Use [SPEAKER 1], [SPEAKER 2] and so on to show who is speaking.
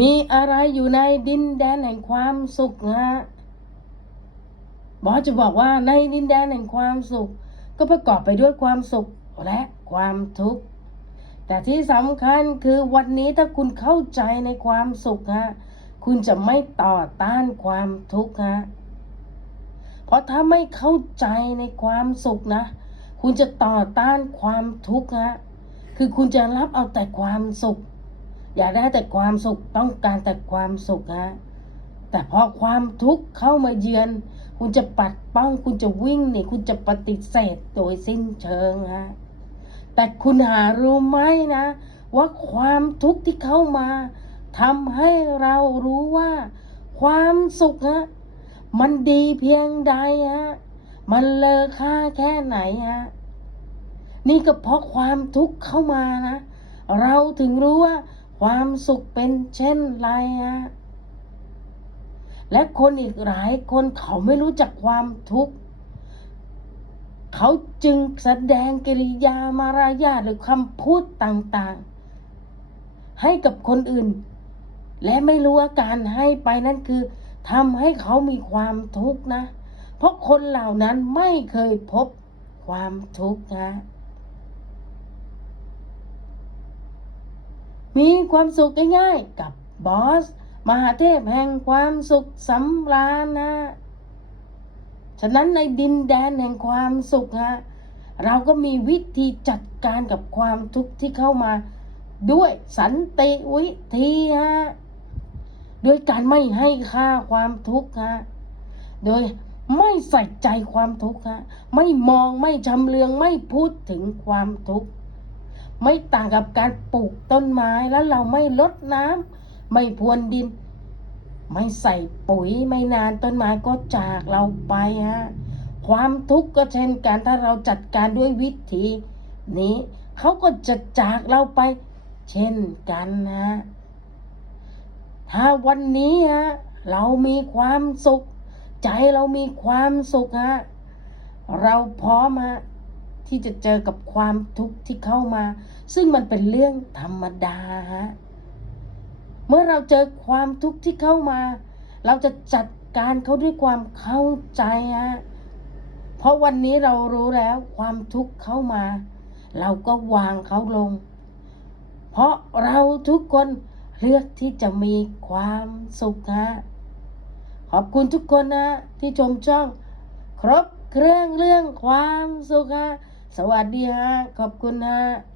[SPEAKER 1] มีอะไรอยู่ในดินแดนแห่งความสุขฮะบอสจะบอกว่าในดินแดนแห่งความสุข ก็ประกอบไปด้วยความสุขและความทุกข์ แต่ที่สำคัญคือวันนี้ถ้าคุณเข้าใจในความสุขฮะคุณจะไม่ต่อต้านความทุกข์ฮะเพราะถ้าไม่เข้าใจในความสุขนะ คุณจะต่อต้านความทุกข์ฮะคือคุณจะรับเอาแต่ความสุข อยากได้แต่ความสุขต้องการแต่ความสุขฮะแต่พอความทุกข์เข้ามาเยือน คุณจะปัดป้อง คุณจะวิ่งหนีคุณจะปฏิเสธโดยสิ้นเชิงฮะแต่คุณหารู้ไหมนะ ว่าความทุกข์ที่เข้ามาทำให้เรารู้ว่า ความสุขฮะมันดีเพียงใดฮะมันเลอค่าแค่ไหนฮะนี่ก็เพราะความทุกข์เข้ามานะ เราถึงรู้ว่า ความสุขเป็นเช่นไรฮะและคนอีกหลายคนเขาไม่รู้จักความทุกข์เขาจึงแสดงกิริยามารยาทหรือคำพูดต่างๆ ให้กับคนอื่น และไม่รู้ว่าการให้ไปนั่นคือทำให้เขามีความทุกข์นะ เพราะคนเหล่านั้นไม่เคยพบความทุกข์นะ มีความสุขง่ายๆกับบอส มหาเทพแห่งความสุขสำราญนะ ฉะนั้นในดินแดนแห่งความสุขฮะเราก็มีวิธีจัดการกับความทุกข์ที่เข้ามา ด้วยสันติวิธีฮะด้วยการไม่ให้ค่าความทุกข์ฮะโดยไม่ใส่ใจความทุกข์ฮะไม่มองไม่ชำเลืองไม่พูดถึงความทุกข์ ไม่ต่างกับการปลูกต้นไม้แล้วเราไม่ลดน้ำไม่พรวนดิน ไม่ใส่ปุ๋ยไม่นานต้นไม้ก็จากเราไปฮะความทุกข์ก็เช่นกันถ้าเราจัดการด้วยวิธีนี้เขาก็จะจากเราไป เช่นกันนะถ้าวันนี้ฮะเรามีความสุข ใจเรามีความสุขฮะเราพร้อมฮะ ที่จะเจอกับความทุกข์ที่เข้ามา ซึ่งมันเป็นเรื่องธรรมดาฮะเมื่อเราเจอความทุกข์ที่เข้ามา เราจะจัดการเขาด้วยความเข้าใจฮะเพราะวันนี้เรารู้แล้วความทุกข์เข้ามา เราก็วางเขาลง เพราะเราทุกคนเลือกที่จะมีความสุขฮะขอบคุณทุกคนนะที่ชมช่อง ครบเครื่องเรื่องความสุขฮะ สวัสดีฮะ ขอบคุณฮะ